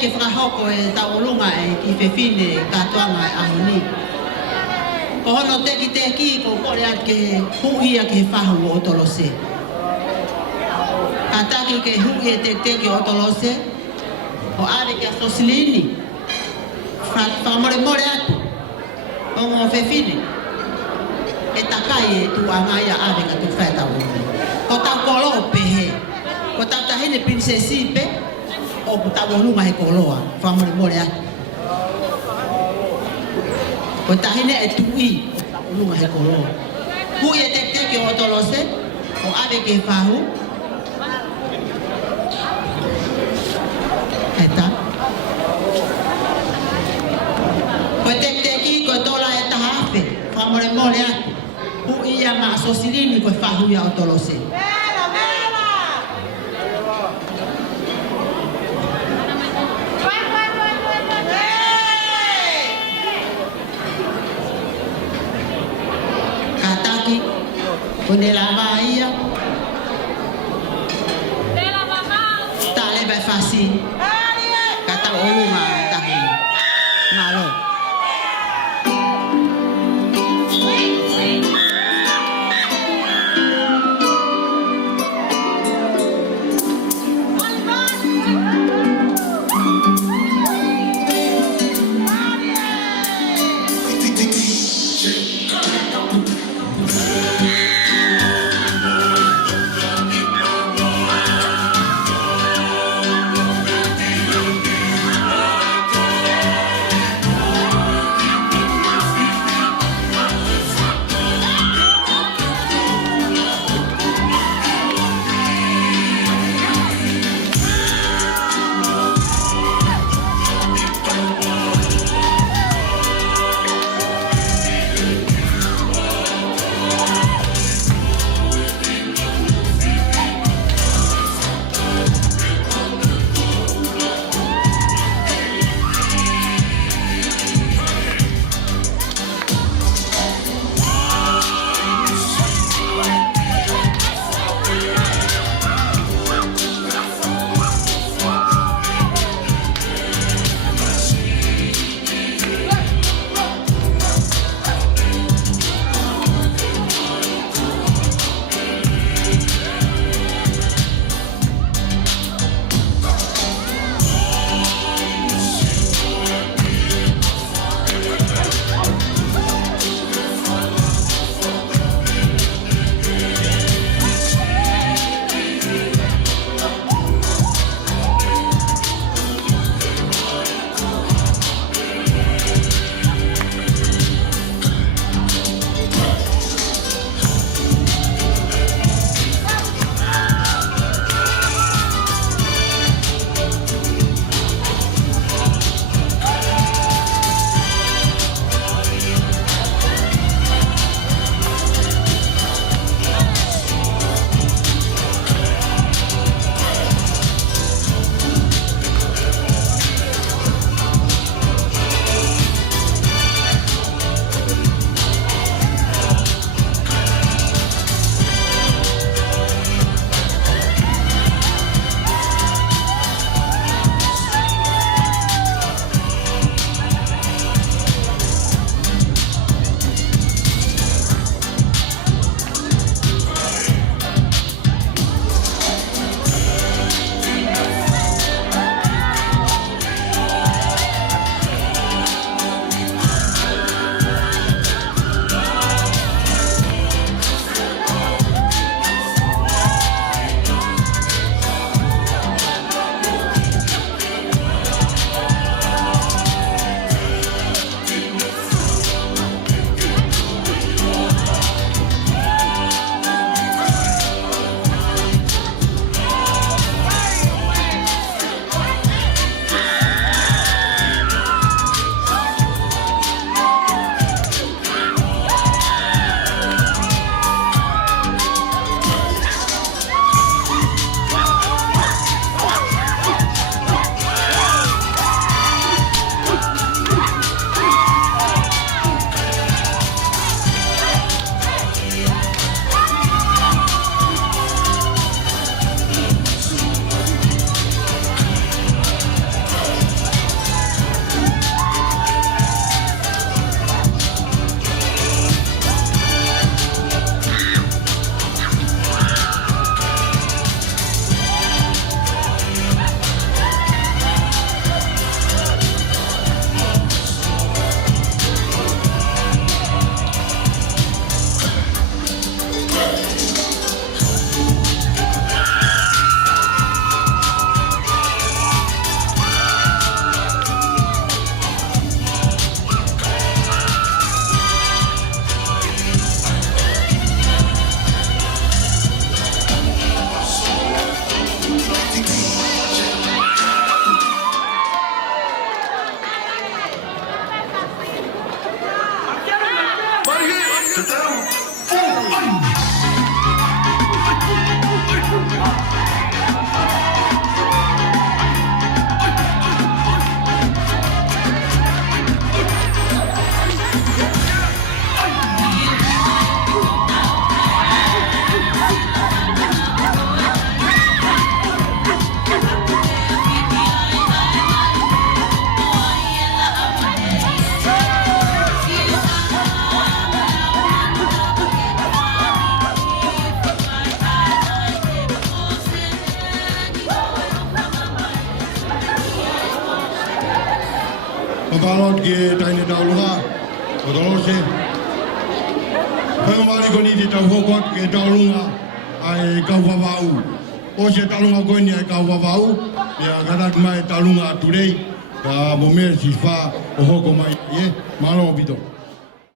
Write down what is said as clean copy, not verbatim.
ke whakahoko e taurunga e ki whewhine katoanga e ahoni. Ko hono teki teki ko kore at ke huia ke whahu o tolose. Ka taki ke hui e teki o tolose, o are ke asosilini. Whamore more atu, o ngō whewhine. E takai e tu angai a are ka tu whai taurunga. Ko tau kolo pehe, ko tau tahine prinsesi pe, o ku tau lunga he koloa, whamore more atu. Ko tahine e tui, o tau lunga he koloa. Hui e teki o tolose, o are ke whahu. Eta. Ko teki ko tola e tahafe, whamore more atu. Hui ia ngā sosilini ko whahu ia o tolose. Kone lava ia. Ta le vai fasi. Kata olu ma tahi. Malo. Babalot ke taine taulunga otolose Pemali koni di tawhokot ke taulunga ai kaupapau Ose talunga koni ai kaupapau ya katak mai talunga today ka bomer sifa ohoko mai ye malo bito